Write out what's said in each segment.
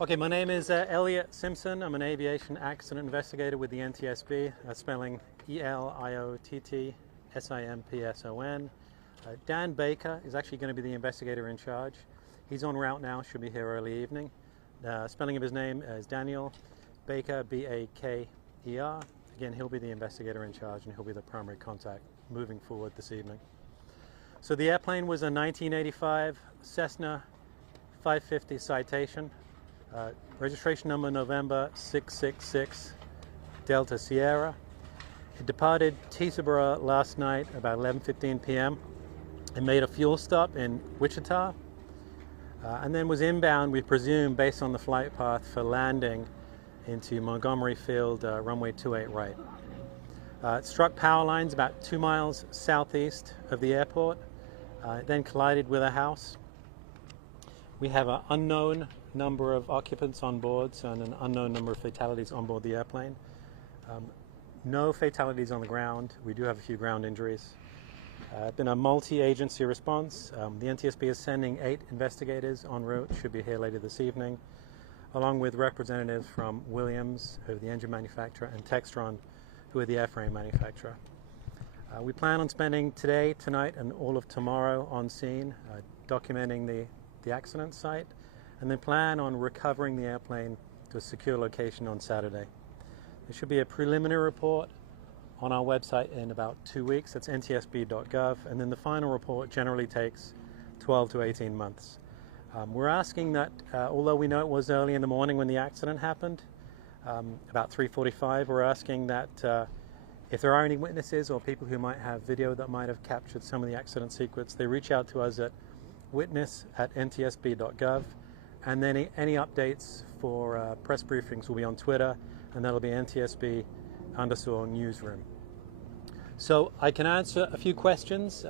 Okay, my name is Elliot Simpson. I'm an aviation accident investigator with the NTSB, spelling ELIOTTSIMPSON. Dan Baker is actually going to be the investigator in charge. He's en route now, should be here early evening. Spelling of his name is Daniel Baker, B-A-K-E-R. Again, he'll be the investigator in charge and he'll be the primary contact moving forward this evening. So the airplane was a 1985 Cessna 550 Citation. Registration number November 666 Delta Sierra. It departed Teterboro last night about 11:15 p.m. It made a fuel stop in Wichita and then was inbound, we presume, based on the flight path for landing into Montgomery Field, runway 28 right. It struck power lines about 2 miles southeast of the airport, then collided with a house. We have an unknown number of occupants on board and an unknown number of fatalities on board the airplane. No fatalities on the ground. We do have a few ground injuries. It's been a multi-agency response. The NTSB is sending 8 investigators en route, should be here later this evening, along with representatives from Williams, who are the engine manufacturer, and Textron, who are the airframe manufacturer. We plan on spending today, tonight, and all of tomorrow on scene, documenting the accident site, and then plan on recovering the airplane to a secure location on Saturday. There should be a preliminary report on our website in about 2 weeks. That's ntsb.gov, and then the final report generally takes 12 to 18 months. We're asking that, although we know it was early in the morning when the accident happened, about 3:45, we're asking that if there are any witnesses or people who might have video that might have captured some of the accident sequence, they reach out to us at witness@ntsb.gov, and then any updates for press briefings will be on Twitter, and that'll be NTSB_newsroom. So I can answer a few questions.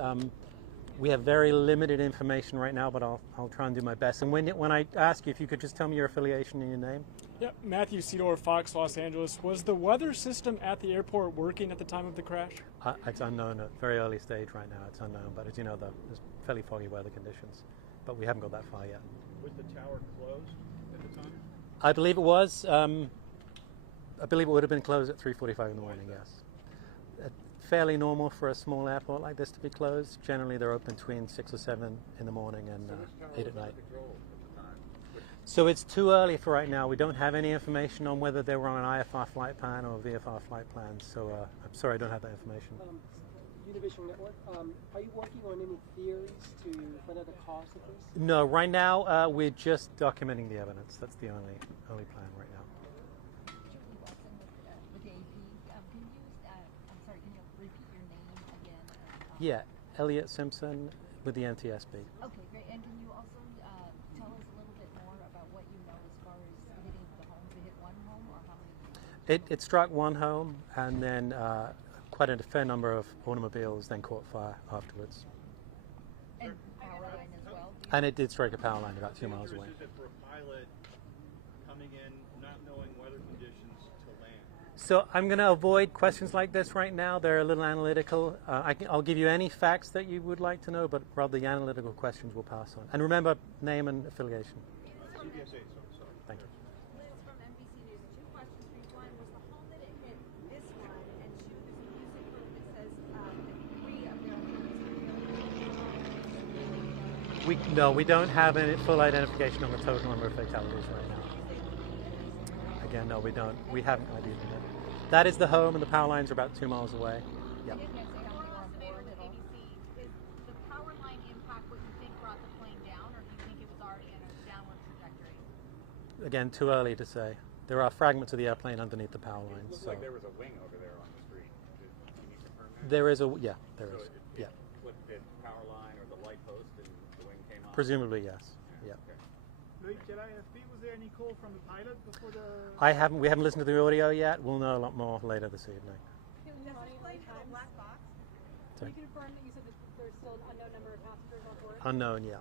We have very limited information right now, but I'll try and do my best. And when I ask you, if you could just tell me your affiliation and your name. Yep, Matthew Cedar, Fox, Los Angeles. Was the weather system at the airport working at the time of the crash? It's unknown at very early stage right now. It's unknown, but as you know, there's fairly foggy weather conditions, but we haven't got that far yet. Was the tower closed at the time? I believe it was. I believe it would have been closed at 3:45 in the morning, yes. Fairly normal for a small airport like this to be closed. Generally, they're open between 6 or 7 in the morning and 8 at night. So it's too early for right now. We don't have any information on whether they were on an IFR flight plan or a VFR flight plan, so I'm sorry I don't have that information. Univision Network, are you working on any theories to find out the cause of this? No, right now we're just documenting the evidence. That's the only plan right now. Yeah, Elliot Simpson with the NTSB. Okay, great. And can you also tell us a little bit more about what you know as far as hitting the homes? It hit one home or how many? It struck one home, and then quite a fair number of automobiles then caught fire afterwards. And power line as well? And it did strike a power line about 2 miles away. Is it for a pilot coming in, not knowing weather conditions to land? So I'm going to avoid questions like this right now. They're a little analytical. I'll give you any facts that you would like to know, but probably the analytical questions will pass on. And remember, name and affiliation. CBSA, sorry. Thank you. Liz from NBC News. 2 questions for you. One, was the home that it hit this one? And 2, there's a music group that says that 3 of their employees. No, we don't have any full identification on the total number of fatalities right now. Again, no, we don't. We haven't ID'd it. That is the home, and the power lines are about 2 miles away. Yep. Is the power line impact what you think brought the plane down, or do you think it was already in a downward trajectory? Again, too early to say. There are fragments of the airplane underneath the power lines. It looked like there was a wing over there on the street. Can you confirm that? There is there is. It flipped the power line or the light post and the wing came off? Presumably, yes. Yeah. Okay. Was there any call from the pilot before the... We haven't listened to the audio yet. We'll know a lot more later this evening. Does this plane have a black box? Can you confirm that you said that there's still an unknown number of passengers on board? Unknown, yeah.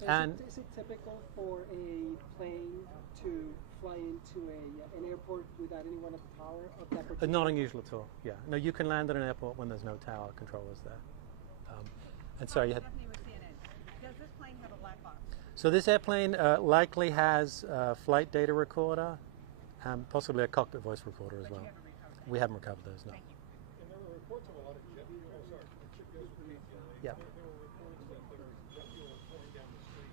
So is it typical for a plane to fly into an airport without anyone at the tower of that particular? Not unusual at all, yeah. No, you can land at an airport when there's no tower controllers there. And sorry, you had... Stephanie with CNN. Does this plane have a black box? So this airplane likely has a flight data recorder and possibly a cockpit voice recorder as well. We haven't recovered those, no. And there were reports of a lot of jet fuel. Oh, sorry, ship goes with ATLA. Yeah. There were reports that there was jet fuel pouring down the street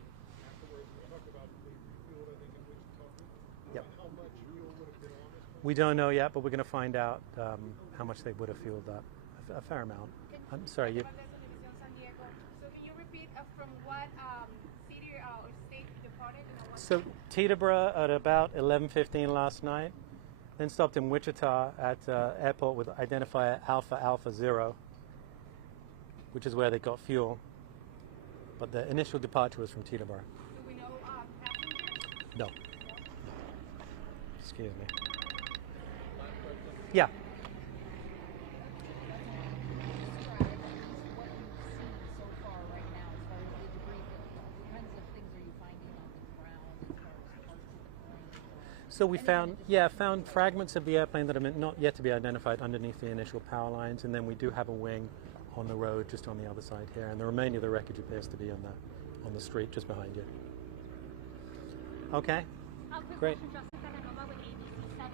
afterwards. We talked about the refueled, I think, in Wichita. Yep. How much fuel would have been on this plane? We don't know yet, but we're going to find out how much they would have fueled that. A fair amount. I'm sorry, you. So can you repeat from what city or state you departed? So Teterboro at about 11:15 last night, then stopped in Wichita at airport with identifier Alpha Alpha 0, which is where they got fuel. But the initial departure was from Teterboro. Do we know passengers? No. Excuse me. Yeah. So we found fragments of the airplane that are not yet to be identified underneath the initial power lines, and then we do have a wing on the road just on the other side here, and the remainder of the wreckage appears to be on the street just behind you. Okay. Quick Great. question, Justin.